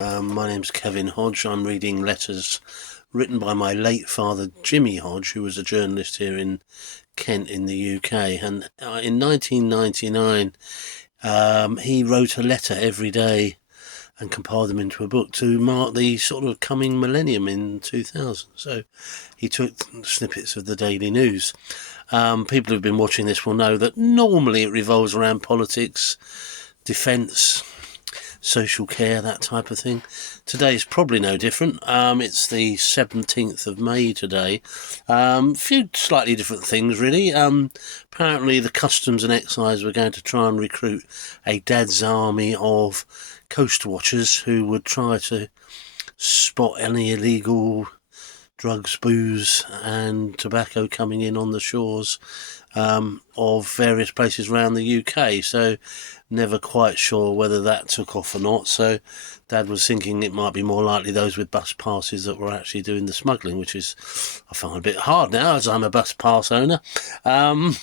My name's Kevin Hodge. I'm reading letters written by my late father, Jimmy Hodge, who was a journalist here in Kent in the UK. And in 1999, he wrote a letter every day and compiled them into a book to mark the sort of coming millennium in 2000. So he took snippets of the daily news. People who've been watching this will know that normally it revolves around politics, defence, social care, that type of thing. Today is probably no different. It's the 17th of May today. A few slightly different things, really. Apparently the Customs and Excise were going to try and recruit a dad's army of coast watchers who would try to spot any illegal drugs, booze and tobacco coming in on the shores of various places around the UK. So never quite sure whether that took off or not. So Dad was thinking it might be more likely those with bus passes that were actually doing the smuggling, which is, I find a bit hard now as I'm a bus pass owner. Dad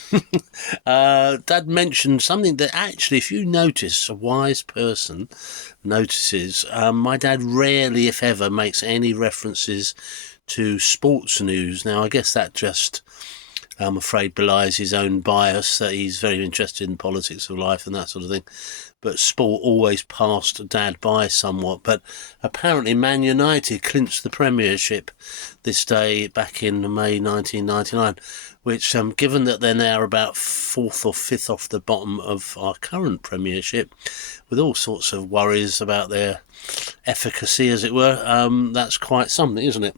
mentioned something that actually, if you notice, a wise person notices. My dad rarely, if ever, makes any references to sports news. Now, I guess that just, I'm afraid, belies his own bias, that he's very interested in politics of life and that sort of thing. But sport always passed Dad by somewhat. But apparently Man United clinched the Premiership this day back in May 1999, which, given that they're now about fourth or fifth off the bottom of our current Premiership, with all sorts of worries about their efficacy, as it were, that's quite something, isn't it?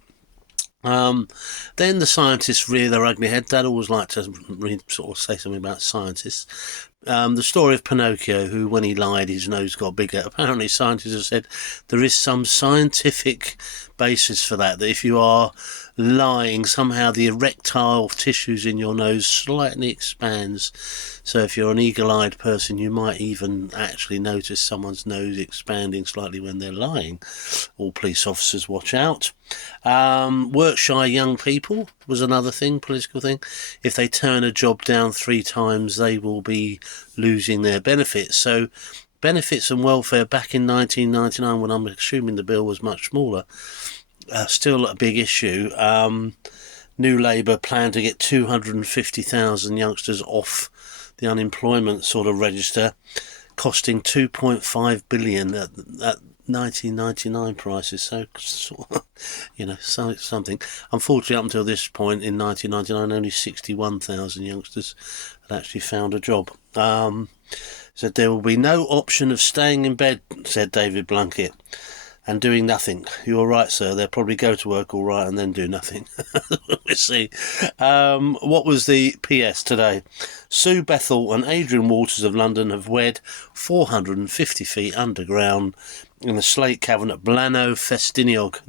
Then the scientists rear their ugly head. Dad always liked to sort of say something about scientists. The story of Pinocchio, who, when he lied, his nose got bigger. Apparently, scientists have said there is some scientific basis for that, that if you are lying, somehow the erectile tissues in your nose slightly expands. So if you're an eagle-eyed person, you might even actually notice someone's nose expanding slightly when they're lying. All police officers watch out. Work-shy young people was another thing, political thing. If they turn a job down 3 times, they will be losing their benefits. So benefits and welfare back in 1999, when I'm assuming the bill was much smaller, still a big issue. New Labour plan to get 250,000 youngsters off the unemployment sort of register, costing 2.5 billion at 1999 prices. So, something. Unfortunately, up until this point in 1999, only 61,000 youngsters had actually found a job. So there will be no option of staying in bed, said David Blunkett, and doing nothing. You're right, sir. They'll probably go to work all right and then do nothing. We'll see. What was the PS today? Sue Bethel and Adrian Waters of London have wed 450 feet underground in the slate cavern at Blanno Festiniog,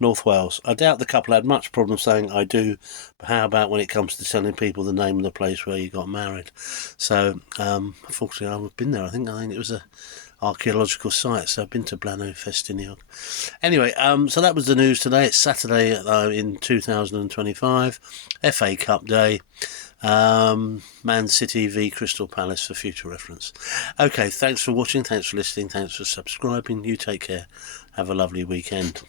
North Wales. I doubt the couple had much problem saying I do, but how about when it comes to telling people the name of the place where you got married? So, unfortunately, I've been there. I think it was a archaeological site, so I've been to Blanno Festiniog. Anyway, so that was the news today. It's Saturday in 2025, FA Cup day. Man City v Crystal Palace for future reference. Okay, thanks for watching, thanks for listening, thanks for subscribing. You take care. Have a lovely weekend.